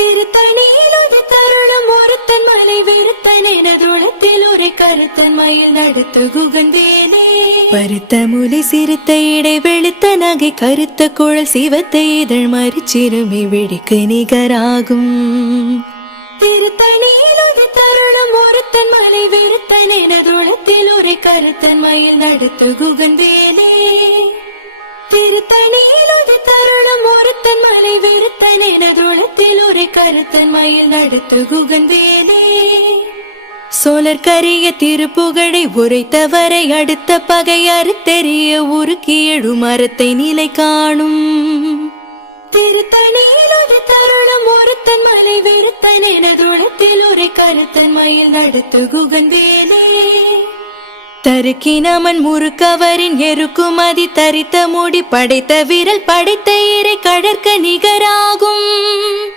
திருத்தணியில் ஒரு தருணம் ஒருத்தன் மலை வெறுத்தன் எனதுளத்தில் ஒரு கருத்தன் மயில் நடத்து குகந்தேனே. பருத்த முலை சிறுத்த இடை வெளுத்த நகை கருத்த குழல் சிவத்த இதழ் மறிச்சிறுமி வெடிக்கு நிகராகும். திருத்தணியில் ஒரு தருணம் ஒருத்தன் மலை வெறுத்தன் எனதுளத்தில் ஒரு கருத்தன் மயில் நடத்து குகந்தேனே. திருத்தணியில் ஒரு தருணம் ஒருத்தன் மலை வெறுத்தன் எனதுளத்தில் ஒரு கருத்தன் மயில் நடத்து குகந்தேனே. சோழர் கரிய திருப்புகழை உரைத்தவரை அடுத்த பகை அறுத்தெறிய உருக்கி எழு மரத்தை நிலை காணும். திருத்தணியில் ஒரு தருணம் ஒருத்தன் மலை வெறுத்தன் எனதுளத்தில் ஒரு கருத்தன் மயில் நடத்து குகந்தேனே. தருக்கினமன் முறுக்கவரின் எருக்குமதி தரித்த முடி படைத்த விரல் படைத்த இறை கடற்க நிகராகும்.